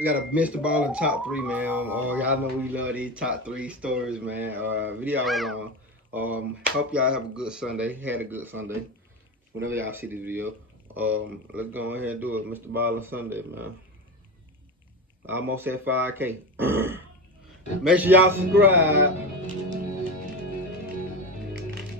We got a Mr. Ballin top three, man. Y'all know we love these top three stories, man. Video long. Hope y'all have a good Sunday. Had a good Sunday. Whenever y'all see this video. Let's go ahead and do it. Mr. Ballin Sunday, man. Almost at 5K. Make sure y'all subscribe.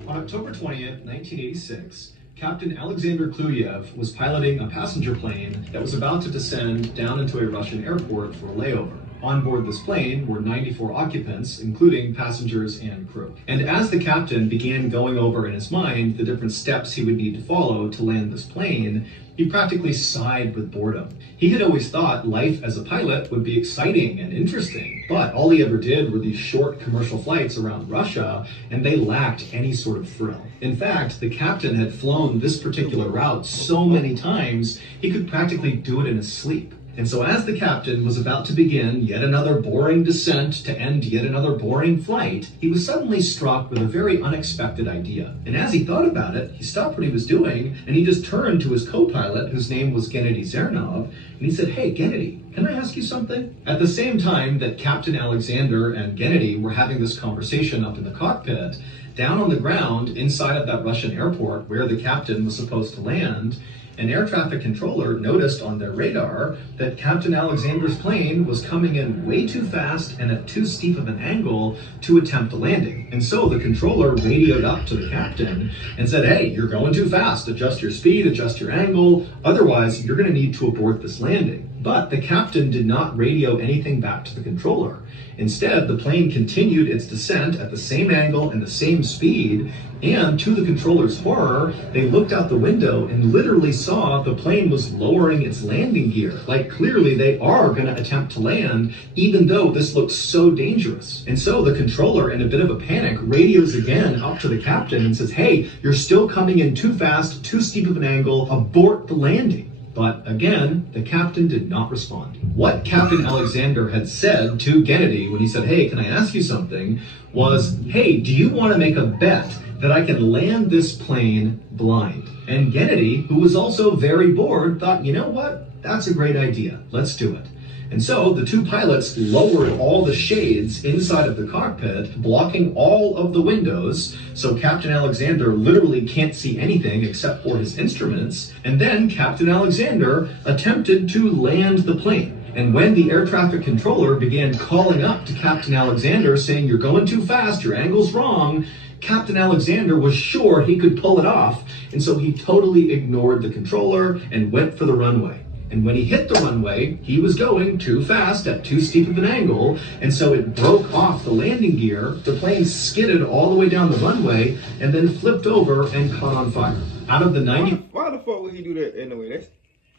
On October 20th, 1986, Captain Alexander Kluyev was piloting a passenger plane that was about to descend down into a Russian airport for a layover. On board this plane were 94 occupants, including passengers and crew. And as the captain began going over in his mind the different steps he would need to follow to land this plane, he practically sighed with boredom. He had always thought life as a pilot would be exciting and interesting, but all he ever did were these short commercial flights around Russia, and they lacked any sort of thrill. In fact, the captain had flown this particular route so many times, he could practically do it in his sleep. And so as the captain was about to begin yet another boring descent to end yet another boring flight, he was suddenly struck with a very unexpected idea. And as he thought about it, he stopped what he was doing and he just turned to his co-pilot, whose name was Gennady Zernov, and he said, "Hey, Gennady, can I ask you something?" At the same time that Captain Alexander and Gennady were having this conversation up in the cockpit, down on the ground inside of that Russian airport where the captain was supposed to land, an air traffic controller noticed on their radar that Captain Alexander's plane was coming in way too fast and at too steep of an angle to attempt a landing. And so the controller radioed up to the captain and said, "Hey, you're going too fast. Adjust your speed, adjust your angle. Otherwise, you're going to need to abort this landing." But the captain did not radio anything back to the controller. Instead, the plane continued its descent at the same angle and the same speed, and to the controller's horror, they looked out the window and literally saw the plane was lowering its landing gear. Like, clearly they are going to attempt to land, even though this looks so dangerous. And so the controller, in a bit of a panic, radios again up to the captain and says, "Hey, you're still coming in too fast, too steep of an angle, abort the landing." But again, the captain did not respond. What Captain Alexander had said to Gennady when he said, "Hey, can I ask you something?" was, "Hey, do you want to make a bet that I can land this plane blind?" And Gennady, who was also very bored, thought, "You know what? That's a great idea. Let's do it." And so the two pilots lowered all the shades inside of the cockpit, blocking all of the windows, so Captain Alexander literally can't see anything except for his instruments. And then Captain Alexander attempted to land the plane. And when the air traffic controller began calling up to Captain Alexander saying, "You're going too fast, your angle's wrong," Captain Alexander was sure he could pull it off, and so he totally ignored the controller and went for the runway. And when he hit the runway, he was going too fast at too steep of an angle, and so it broke off the landing gear. The plane skidded all the way down the runway and then flipped over and caught on fire. Out of the 90... Why the fuck would he do that anyway? That's...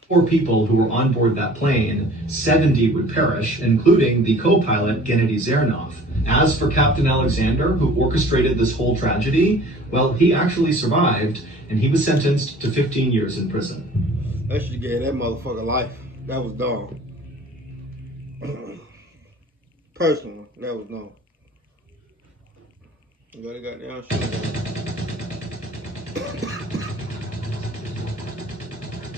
4 people who were on board that plane, 70 would perish, including the co-pilot Gennady Zernov. As for Captain Alexander, who orchestrated this whole tragedy, well, he actually survived, and he was sentenced to 15 years in prison. That should gave that motherfucker life. That was dumb. Personal, that was dumb. You gotta goddamn shit.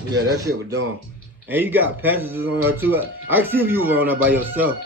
Yeah, that shit was dumb. And you got passengers on there too. I can see if you were on there by yourself.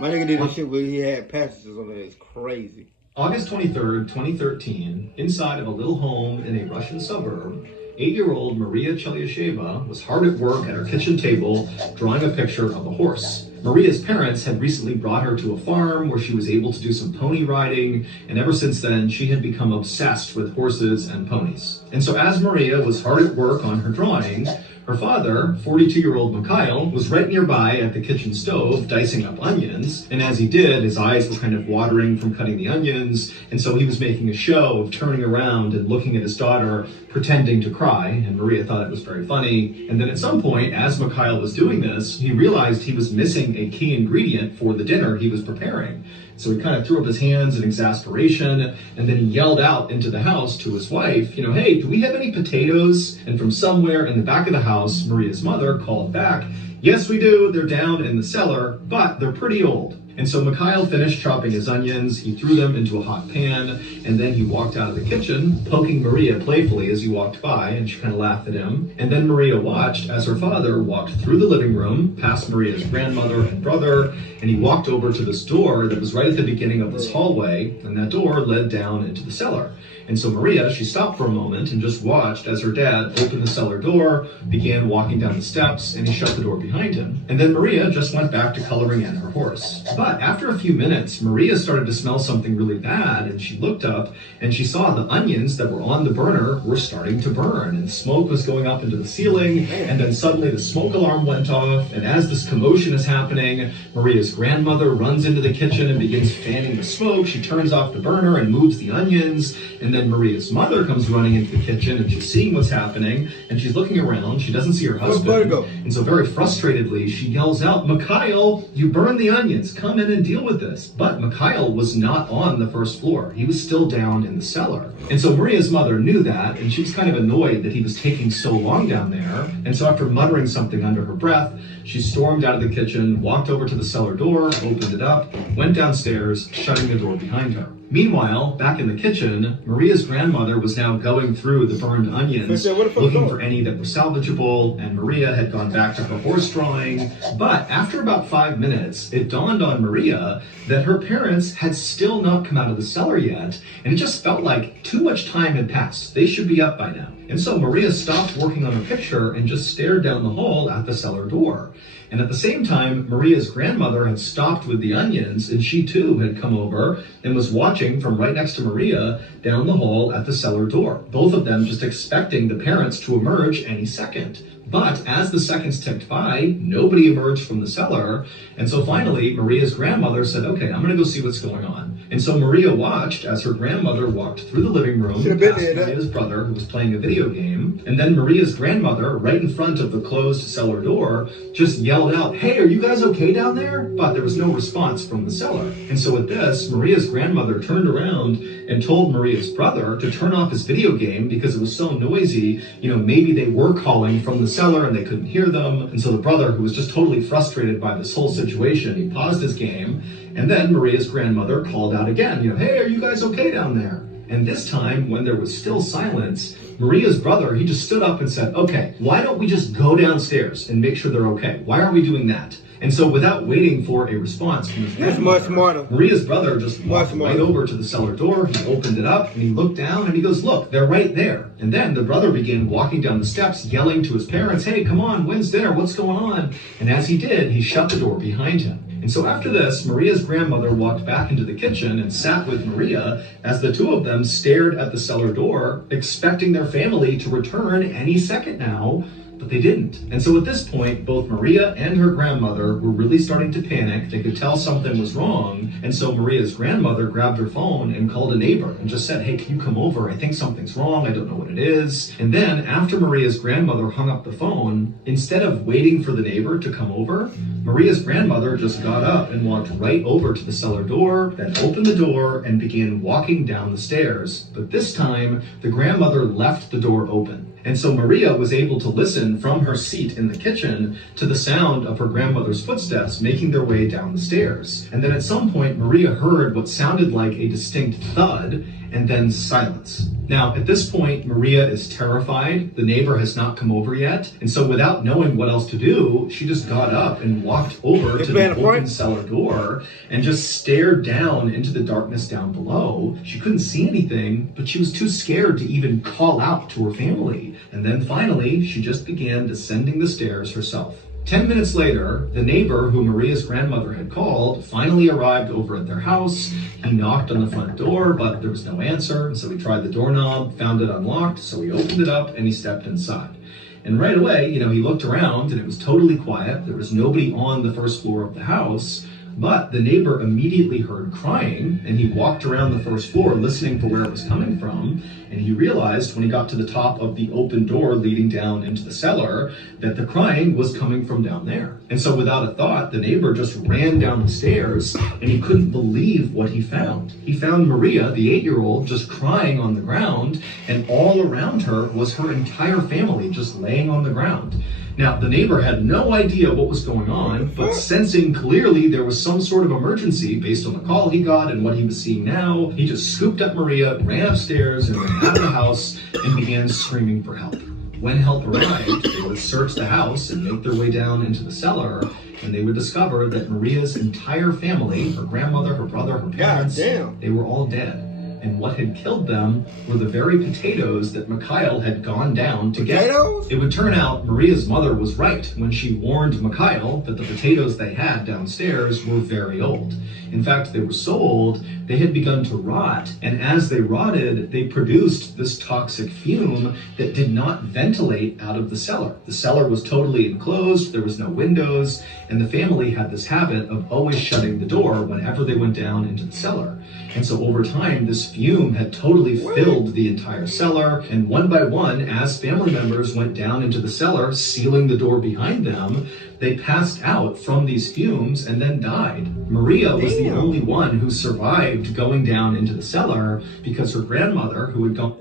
My nigga did this shit where he had passengers on there. It's crazy. August 23rd, 2013, inside of a little home in a Russian suburb, 8-year-old Maria Chelyasheva was hard at work at her kitchen table drawing a picture of a horse. Maria's parents had recently brought her to a farm where she was able to do some pony riding, and ever since then she had become obsessed with horses and ponies. And so as Maria was hard at work on her drawing, her father, 42-year-old Mikhail, was right nearby at the kitchen stove dicing up onions, and as he did, his eyes were kind of watering from cutting the onions, and so he was making a show of turning around and looking at his daughter, pretending to cry, and Maria thought it was very funny. And then at some point, as Mikhail was doing this, he realized he was missing a key ingredient for the dinner he was preparing. So he kind of threw up his hands in exasperation, and then he yelled out into the house to his wife, "Hey, do we have any potatoes?" And from somewhere in the back of the house, Maria's mother called back, "Yes, we do. They're down in the cellar, but they're pretty old." And so Mikhail finished chopping his onions, he threw them into a hot pan, and then he walked out of the kitchen, poking Maria playfully as he walked by, and she kind of laughed at him. And then Maria watched as her father walked through the living room, past Maria's grandmother and brother, and he walked over to this door that was right at the beginning of this hallway, and that door led down into the cellar. And so Maria, she stopped for a moment and just watched as her dad opened the cellar door, began walking down the steps, and he shut the door behind him. And then Maria just went back to coloring in her horse. But after a few minutes, Maria started to smell something really bad, and she looked up and she saw the onions that were on the burner were starting to burn, and smoke was going up into the ceiling, and then suddenly the smoke alarm went off, and as this commotion is happening, Maria's grandmother runs into the kitchen and begins fanning the smoke. She turns off the burner and moves the onions, and then Maria's mother comes running into the kitchen, and she's seeing what's happening, and she's looking around. She doesn't see her husband, and so very frustratedly, she yells out, "Mikhail, you burned the onions. Come in and deal with this." But Mikhail was not on the first floor. He was still down in the cellar. And so Maria's mother knew that, and she was kind of annoyed that he was taking so long down there. And so after muttering something under her breath, she stormed out of the kitchen, walked over to the cellar door, opened it up, went downstairs, shutting the door behind her. Meanwhile, back in the kitchen, Maria's grandmother was now going through the burned onions, looking for any that were salvageable, and Maria had gone back to her horse drawing. But after about 5 minutes, it dawned on Maria that her parents had still not come out of the cellar yet, and it just felt like too much time had passed. They should be up by now. And so Maria stopped working on her picture and just stared down the hall at the cellar door. And at the same time, Maria's grandmother had stopped with the onions, and she too had come over and was watching from right next to Maria down the hall at the cellar door. Both of them just expecting the parents to emerge any second. But as the seconds ticked by, nobody emerged from the cellar. And so finally, Maria's grandmother said, "Okay, I'm going to go see what's going on." And so Maria watched as her grandmother walked through the living room past Maria's brother, who was playing a video game. And then Maria's grandmother, right in front of the closed cellar door, just yelled out, "Hey, are you guys okay down there?" But there was no response from the cellar. And so at this, Maria's grandmother turned around and told Maria's brother to turn off his video game because it was so noisy. Maybe they were calling from the cellar and they couldn't hear them. And so the brother, who was just totally frustrated by this whole situation, he paused his game. And then Maria's grandmother called out again, "Hey, are you guys okay down there?" And this time, when there was still silence, Maria's brother, he just stood up and said, "Okay, why don't we just go downstairs and make sure they're okay? Why aren't we doing that?" And so without waiting for a response from his grandmother, Maria's brother just walked right over to the cellar door. He opened it up and he looked down and he goes, "Look, they're right there." And then the brother began walking down the steps, yelling to his parents, "Hey, come on, when's dinner? What's going on?" And as he did, he shut the door behind him. And so after this, Maria's grandmother walked back into the kitchen and sat with Maria as the two of them stared at the cellar door, expecting their family to return any second now. But they didn't. And so at this point, both Maria and her grandmother were really starting to panic. They could tell something was wrong. And so Maria's grandmother grabbed her phone and called a neighbor and just said, "Hey, can you come over? I think something's wrong. I don't know what it is." And then after Maria's grandmother hung up the phone, instead of waiting for the neighbor to come over, Maria's grandmother just got up and walked right over to the cellar door, then opened the door and began walking down the stairs. But this time, the grandmother left the door open. And so Maria was able to listen from her seat in the kitchen to the sound of her grandmother's footsteps making their way down the stairs. And then at some point, Maria heard what sounded like a distinct thud and then silence. Now, at this point, Maria is terrified. The neighbor has not come over yet. And so without knowing what else to do, she just got up and walked over to the open cellar door and just stared down into the darkness down below. She couldn't see anything, but she was too scared to even call out to her family. And then finally, she just began descending the stairs herself. 10 minutes later, the neighbor who Maria's grandmother had called finally arrived over at their house. He knocked on the front door, but there was no answer. So he tried the doorknob, found it unlocked, so he opened it up and he stepped inside. And right away, he looked around and it was totally quiet. There was nobody on the first floor of the house. But the neighbor immediately heard crying, and he walked around the first floor listening for where it was coming from, and he realized when he got to the top of the open door leading down into the cellar that the crying was coming from down there. And so without a thought, the neighbor just ran down the stairs, and he couldn't believe what he found. He found Maria, the 8-year-old, just crying on the ground, and all around her was her entire family just laying on the ground. Now, the neighbor had no idea what was going on, but sensing clearly there was some sort of emergency based on the call he got and what he was seeing now, he just scooped up Maria, ran upstairs, and ran out of the house and began screaming for help. When help arrived, they would search the house and make their way down into the cellar, and they would discover that Maria's entire family, her grandmother, her brother, her parents, they were all dead. And what had killed them were the very potatoes that Mikhail had gone down to get. It would turn out Maria's mother was right when she warned Mikhail that the potatoes they had downstairs were very old. In fact, they were so old, they had begun to rot, and as they rotted, they produced this toxic fume that did not ventilate out of the cellar. The cellar was totally enclosed, there was no windows, and the family had this habit of always shutting the door whenever they went down into the cellar. And so over time, this fume had totally filled the entire cellar, and one by one, as family members went down into the cellar, sealing the door behind them, they passed out from these fumes and then died. Maria was the only one who survived going down into the cellar because her grandmother, who had gone...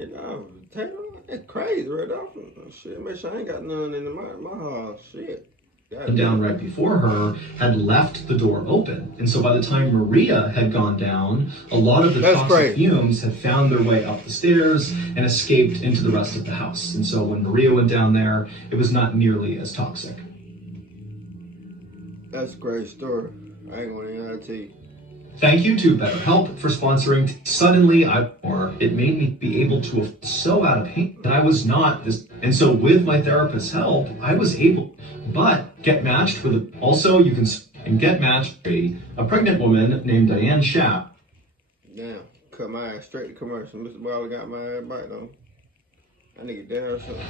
That's crazy right off. Shit, make sure I ain't got none in my house. Shit. Down right before her had left the door open. And so by the time Maria had gone down, a lot of the toxic fumes had found their way up the stairs and escaped into the rest of the house. And so when Maria went down there, it was not nearly as toxic. That's a great story. I ain't gonna even tell you. Thank you to BetterHelp for sponsoring. Suddenly, it made me be able to so out of pain that I was not this. And so with my therapist's help, I was able, but get matched with also you can get matched a pregnant woman named Diane Schapp. Damn, cut my ass straight to commercial. Mr. Baller got my ass back though. I nigga down or something.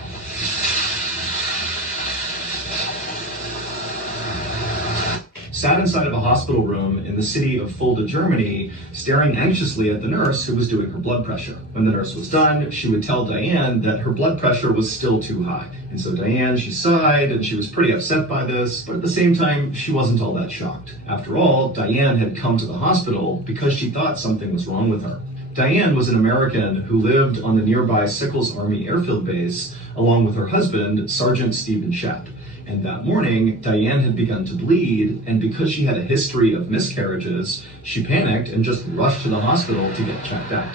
Sat inside of a hospital room in the city of Fulda, Germany, staring anxiously at the nurse who was doing her blood pressure. When the nurse was done, she would tell Diane that her blood pressure was still too high. And so Diane, she sighed, and she was pretty upset by this, but at the same time, she wasn't all that shocked. After all, Diane had come to the hospital because she thought something was wrong with her. Diane was an American who lived on the nearby Sickles Army Airfield Base, along with her husband, Sergeant Stephen Schapp. And that morning, Diane had begun to bleed, and because she had a history of miscarriages, she panicked and just rushed to the hospital to get checked out.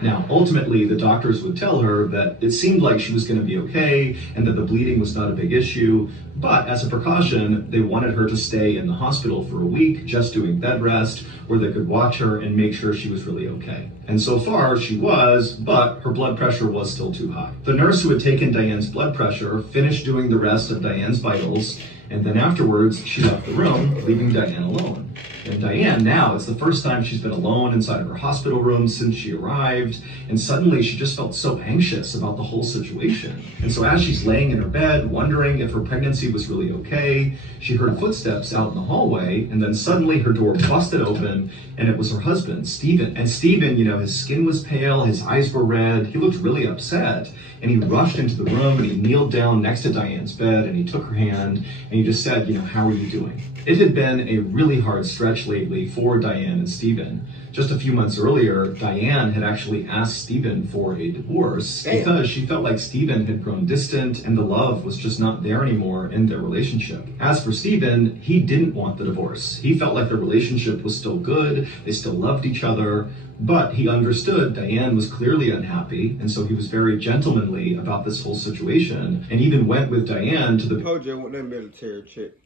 Now, ultimately, the doctors would tell her that it seemed like she was going to be okay and that the bleeding was not a big issue, but as a precaution, they wanted her to stay in the hospital for a week, just doing bed rest, where they could watch her and make sure she was really okay. And so far, she was, but her blood pressure was still too high. The nurse who had taken Diane's blood pressure finished doing the rest of Diane's vitals, and then afterwards, she left the room, leaving Diane alone. And Diane, now, it's the first time she's been alone inside of her hospital room since she arrived, and suddenly she just felt so anxious about the whole situation. And so as she's laying in her bed, wondering if her pregnancy was really okay, she heard footsteps out in the hallway, and then suddenly her door busted open, and it was her husband, Stephen. And Stephen, you know, his skin was pale, his eyes were red, he looked really upset, and he rushed into the room, and he kneeled down next to Diane's bed, and he took her hand, and he just said, you know, how are you doing? It had been a really hard stretch lately for Diane and Stephen. Just a few months earlier, Diane had actually asked Stephen for a divorce because she felt like Stephen had grown distant and the love was just not there anymore in their relationship. As for Stephen, he didn't want the divorce. He felt like the relationship was still good, they still loved each other, but he understood Diane was clearly unhappy, and so he was very gentlemanly about this whole situation, and even went with Diane to the military chick.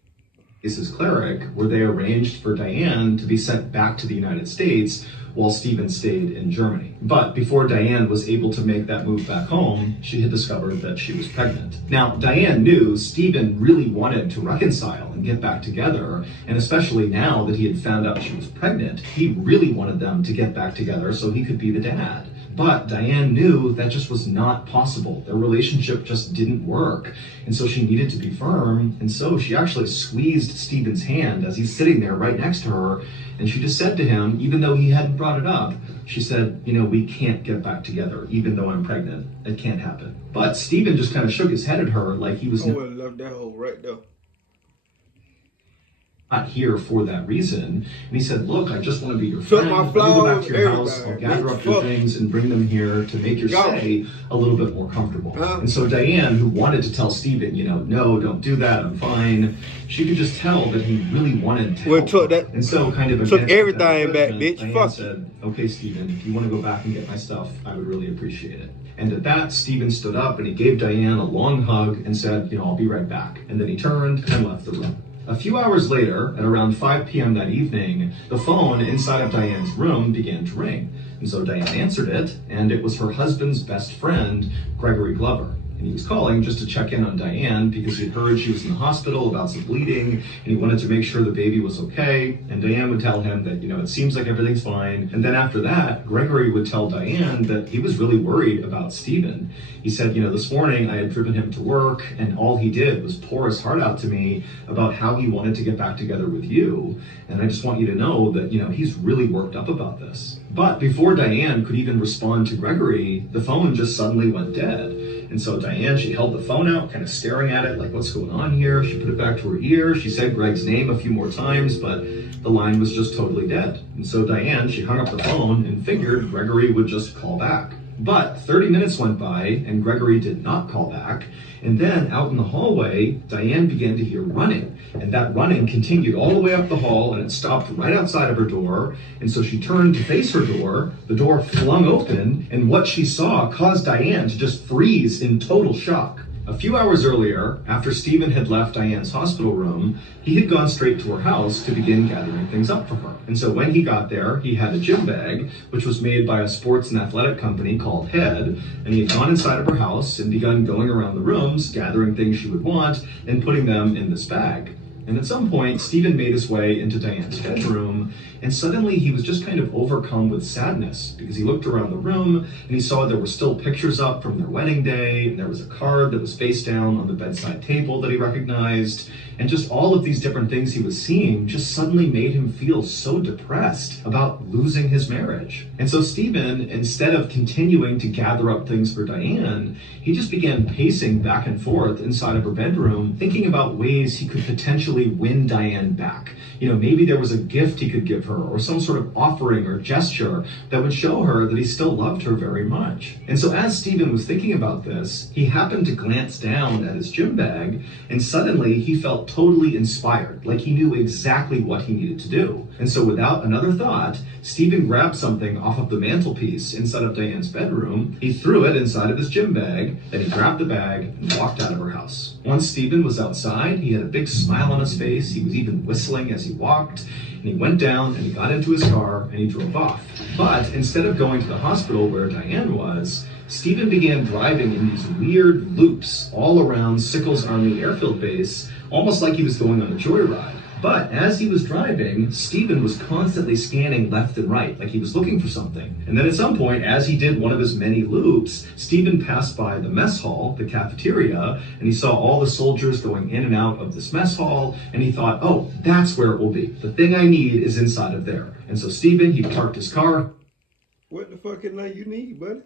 His cleric, where they arranged for Diane to be sent back to the United States while Stephen stayed in Germany. But before Diane was able to make that move back home, she had discovered that she was pregnant. Now, Diane knew Stephen really wanted to reconcile and get back together, and especially now that he had found out she was pregnant, he really wanted them to get back together so he could be the dad. But Diane knew that just was not possible. Their relationship just didn't work. And so she needed to be firm. And so she actually squeezed Stephen's hand as he's sitting there right next to her. And she just said to him, even though he hadn't brought it up, she said, you know, we can't get back together, even though I'm pregnant. It can't happen. But Stephen just kind of shook his head at her like he was... I would have loved that whole right there. not here for that reason. And he said, look, I just want to be your Took friend. my Let me go back flowers, to your house. I'll everything. gather Bitch, up your fuck. things and bring them here to make your Go. stay a little bit more comfortable. Huh? And so Diane, who wanted to tell Stephen, no, don't do that, I'm fine, she could just tell that he really wanted to Well, help took her. that- And so kind of took against everything back, judgment, bitch. Diane Fuck said, okay, Stephen, if you want to go back and get my stuff, I would really appreciate it. And at that, Stephen stood up and he gave Diane a long hug and said, I'll be right back. And then he turned and left the room. A few hours later, at around 5 p.m. that evening, the phone inside of Diane's room began to ring. And so Diane answered it, and it was her husband's best friend, Gregory Glover. And he was calling just to check in on Diane because he had heard she was in the hospital about some bleeding, and he wanted to make sure the baby was okay. And Diane would tell him that, it seems like everything's fine. And then after that, Gregory would tell Diane that he was really worried about Stephen. He said, this morning I had driven him to work, and all he did was pour his heart out to me about how he wanted to get back together with you. And I just want you to know that, he's really worked up about this. But before Diane could even respond to Gregory, the phone just suddenly went dead. And so Diane, she held the phone out, kind of staring at it, like, what's going on here? She put it back to her ear. She said Greg's name a few more times, but the line was just totally dead. And so Diane, she hung up the phone and figured Gregory would just call back. But 30 minutes went by and Gregory did not call back. And then out in the hallway, Diane began to hear running. And that running continued all the way up the hall and it stopped right outside of her door. And so she turned to face her door. The door flung open and what she saw caused Diane to just freeze in total shock. A few hours earlier, after Stephen had left Diane's hospital room, he had gone straight to her house to begin gathering things up for her. And so when he got there, he had a gym bag, which was made by a sports and athletic company called Head, and he had gone inside of her house and begun going around the rooms, gathering things she would want, and putting them in this bag. And at some point, Stephen made his way into Diane's bedroom, and suddenly he was just kind of overcome with sadness because he looked around the room and he saw there were still pictures up from their wedding day, and there was a card that was face down on the bedside table that he recognized, and just all of these different things he was seeing just suddenly made him feel so depressed about losing his marriage. And so Stephen, instead of continuing to gather up things for Diane, he just began pacing back and forth inside of her bedroom, thinking about ways he could potentially win Diane back. Maybe there was a gift he could give her or some sort of offering or gesture that would show her that he still loved her very much. And so as Stephen was thinking about this, he happened to glance down at his gym bag and suddenly he felt totally inspired, like he knew exactly what he needed to do. And so without another thought, Stephen grabbed something off of the mantelpiece inside of Diane's bedroom, he threw it inside of his gym bag, then he grabbed the bag and walked out of her house. Once Stephen was outside, he had a big smile on his face, he was even whistling as he walked, and he went down and he got into his car and he drove off. But instead of going to the hospital where Diane was, Stephen began driving in these weird loops all around Sickles Army Airfield Base, almost like he was going on a joyride. But as he was driving, Stephen was constantly scanning left and right, like he was looking for something. And then at some point, as he did one of his many loops, Stephen passed by the mess hall, the cafeteria, and he saw all the soldiers going in and out of this mess hall, and he thought, oh, that's where it will be. The thing I need is inside of there. And so Stephen, he parked his car. What the fuck is that you need, buddy?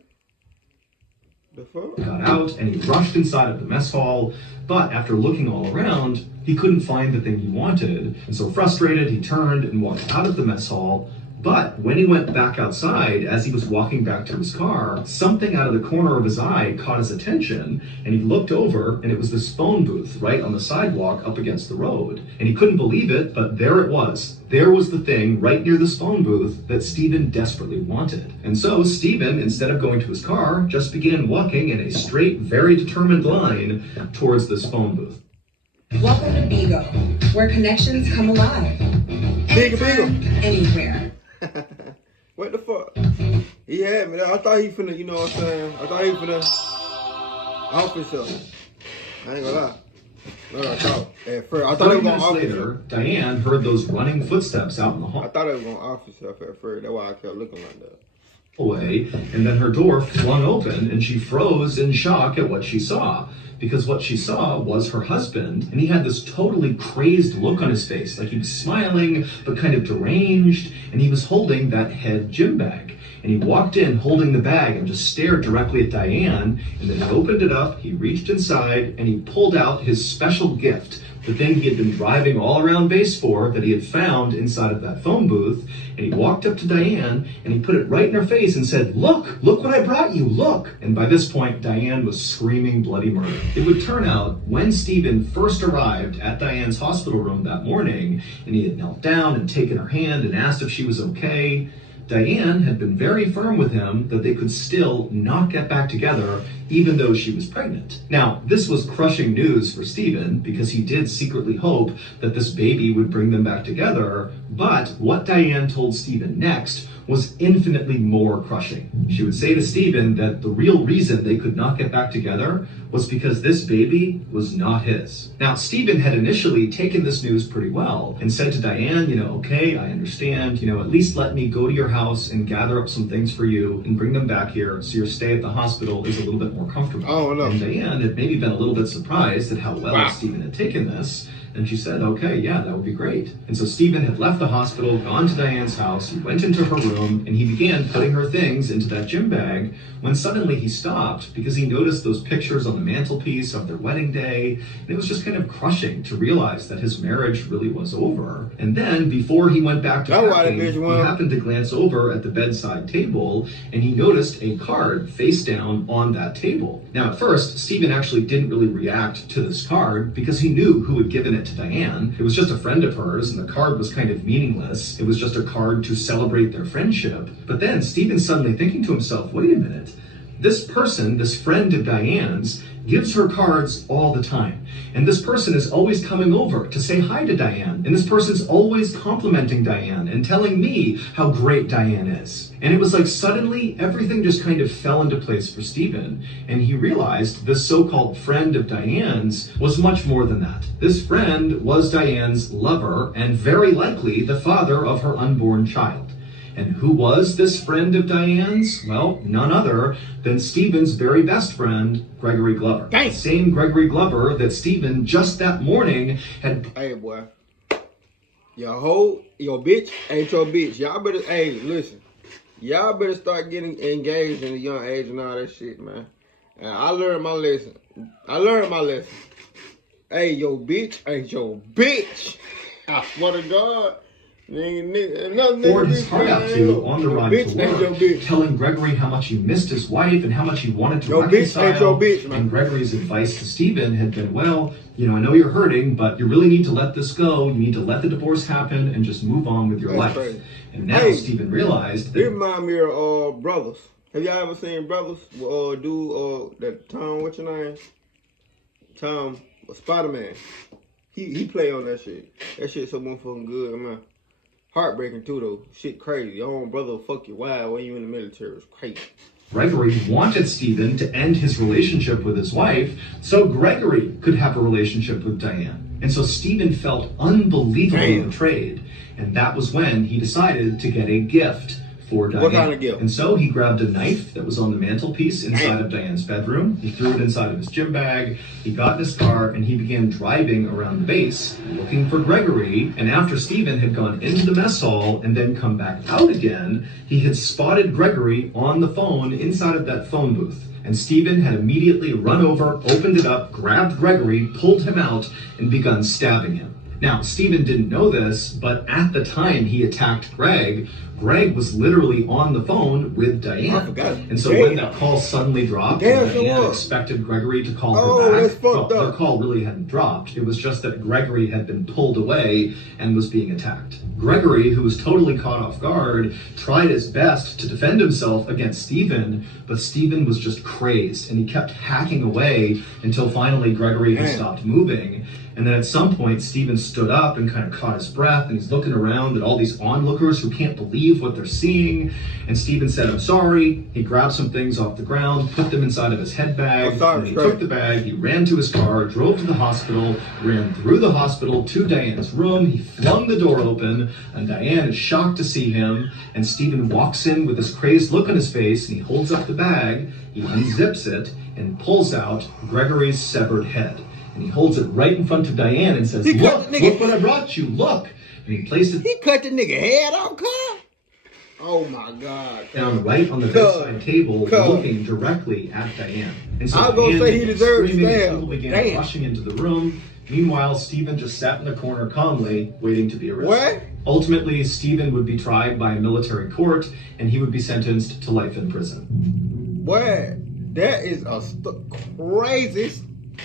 The fuck? Got out and he rushed inside of the mess hall, but after looking all around, he couldn't find the thing he wanted, and so frustrated, he turned and walked out of the mess hall. But when he went back outside, as he was walking back to his car, something out of the corner of his eye caught his attention, and he looked over, and it was this phone booth right on the sidewalk up against the road. And he couldn't believe it, but there it was. There was the thing right near this phone booth that Stephen desperately wanted. And so Stephen, instead of going to his car, just began walking in a straight, very determined line towards this phone booth. Welcome to Bigo, where connections come alive. Anytime, anywhere. What the fuck? He had me. I thought he finna, you know what I'm saying? I thought he finna off himself. I ain't gonna lie. No, I thought at first. I thought he was gonna off himself. Diane heard those running footsteps out in the hall. I thought he was gonna off himself at first. That's why I kept looking like that. Away, and then her door flung open and she froze in shock at what she saw, because what she saw was her husband, and he had this totally crazed look on his face, like he was smiling but kind of deranged, and he was holding that Head gym bag. And he walked in holding the bag and just stared directly at Diane, and then he opened it up, he reached inside, and he pulled out his special gift the thing he had been driving all around base for, that he had found inside of that phone booth, and he walked up to Diane and he put it right in her face and said, look what I brought you, look. And by this point, Diane was screaming bloody murder. It would turn out when Stephen first arrived at Diane's hospital room that morning, and he had knelt down and taken her hand and asked if she was okay, Diane had been very firm with him that they could still not get back together even though she was pregnant. Now, this was crushing news for Stephen because he did secretly hope that this baby would bring them back together, but what Diane told Stephen next was infinitely more crushing. She would say to Stephen that the real reason they could not get back together was because this baby was not his. Now, Stephen had initially taken this news pretty well and said to Diane, okay, I understand, at least let me go to your house and gather up some things for you and bring them back here so your stay at the hospital is a little bit more comfortable. Oh, no. And Diane had maybe been a little bit surprised at how well Stephen had taken this. And she said, okay, yeah, that would be great. And so Stephen had left the hospital, gone to Diane's house, he went into her room, and he began putting her things into that gym bag, when suddenly he stopped because he noticed those pictures on the mantelpiece of their wedding day, and it was just kind of crushing to realize that his marriage really was over. And then, before he went back to packing, he happened to glance over at the bedside table, and he noticed a card face down on that table. Now, at first, Stephen actually didn't really react to this card because he knew who had given it to Diane. It was just a friend of hers, and the card was kind of meaningless. It was just a card to celebrate their friendship. But then Stephen's suddenly thinking to himself, wait a minute, this person, this friend of Diane's, gives her cards all the time. And this person is always coming over to say hi to Diane. And this person's always complimenting Diane and telling me how great Diane is. And it was like suddenly everything just kind of fell into place for Stephen. And he realized this so-called friend of Diane's was much more than that. This friend was Diane's lover and very likely the father of her unborn child. And who was this friend of Diane's? Well, none other than Stephen's very best friend, Gregory Glover. Dang. The same Gregory Glover that Stephen just that morning had... Hey, boy. Your bitch ain't your bitch. Y'all better, listen. Y'all better start getting engaged in a young age and all that shit, man. And I learned my lesson. Hey, your bitch ain't your bitch. I swear to God. Poured his heart out to on the ride to work, telling Gregory how much he missed his wife and how much he wanted to reconcile. And Gregory's advice to Stephen had been, well, I know you're hurting, but you really need to let this go. You need to let the divorce happen and just move on with your life. Crazy. And now Stephen realized that... It reminds me of Brothers. Have y'all ever seen Brothers? That Tom, what's your name? Tom, Spider-Man. He play on that shit. That shit so motherfucking good, man. Heartbreaking too, though. Shit crazy. Your own brother will fuck you wild when you in the military. It's crazy. Gregory wanted Stephen to end his relationship with his wife so Gregory could have a relationship with Diane. And so Stephen felt unbelievably betrayed. And that was when he decided to get a gift for Diane. What kind of gift? And so he grabbed a knife that was on the mantelpiece inside of Diane's bedroom. He threw it inside of his gym bag. He got in his car and he began driving around the base looking for Gregory. And after Stephen had gone into the mess hall and then come back out again, he had spotted Gregory on the phone inside of that phone booth. And Stephen had immediately run over, opened it up, grabbed Gregory, pulled him out, and begun stabbing him. Now, Stephen didn't know this, but at the time he attacked Greg was literally on the phone with Diane. I forgot. And so when that call suddenly dropped, Diane expected Gregory to call her back. That's fucked up. The call really hadn't dropped. It was just that Gregory had been pulled away and was being attacked. Gregory, who was totally caught off guard, tried his best to defend himself against Stephen, but Stephen was just crazed, and he kept hacking away until finally Gregory had stopped moving. And then at some point, Stephen stood up and kind of caught his breath, and he's looking around at all these onlookers who can't believe what they're seeing. And Stephen said, I'm sorry. He grabbed some things off the ground, put them inside of his head bag. And he took the bag, he ran to his car, drove to the hospital, ran through the hospital to Diane's room. He flung the door open, and Diane is shocked to see him. And Stephen walks in with this crazed look on his face, and he holds up the bag, he unzips it, and pulls out Gregory's severed head. And he holds it right in front of Diane and says, look what I brought you, look. And he placed it... He cut the nigga head off, cuz. Oh my God. Found right on the bedside table, looking directly at Diane. And so I was gonna say he deserved to screaming, and stab. people began Damn. rushing into the room. Meanwhile, Stephen just sat in the corner calmly, waiting to be arrested. What? Ultimately, Stephen would be tried by a military court, and he would be sentenced to life in prison. What? That is a crazy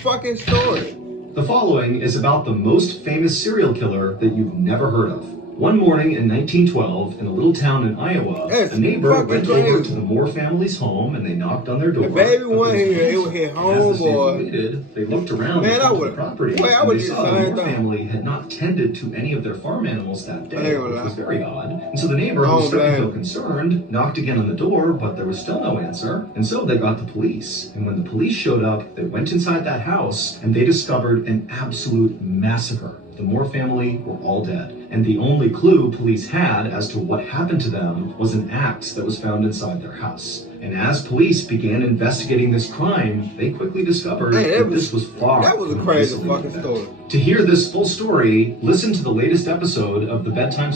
fucking story. The following is about the most famous serial killer that you've never heard of. One morning in 1912, in a little town in Iowa, a neighbor went over to the Moore family's home and they knocked on their door. The baby one here, it would hit As home, the boy. waited, they looked around Man, the I would the property I and would they do the saw the same Moore thing. family had not tended to any of their farm animals that day, I ain't gonna which was lie. very odd. And so the neighbor, who was starting to feel concerned, knocked again on the door, but there was still no answer. And so they got the police. And when the police showed up, they went inside that house and they discovered an absolute massacre. The Moore family were all dead, and the only clue police had as to what happened to them was an axe that was found inside their house. And as police began investigating this crime, they quickly discovered that this was far That was a from crazy isolated fucking event. story. To hear this full story, listen to the latest episode of the Bedtime.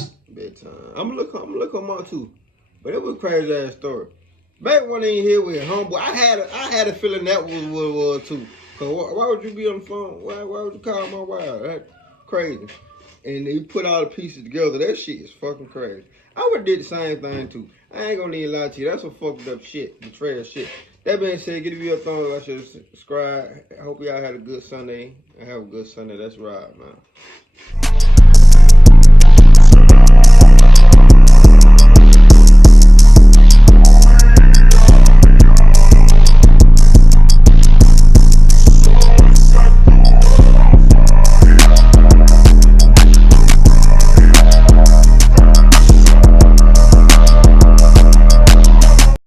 I'm gonna look on Mark too, but it was a crazy ass story. Back when he here with homeboy, I had a feeling that was what it was too. Cause why would you be on the phone? Why would you call my wife? That's crazy. And he put all the pieces together. That shit is fucking crazy. I would have did the same thing too. I ain't gonna need to lie to you. That's some fucked up shit. Betrayal shit. That being said, give me a thumbs up. I should subscribe. I hope y'all had a good Sunday. And have a good Sunday. That's right, man.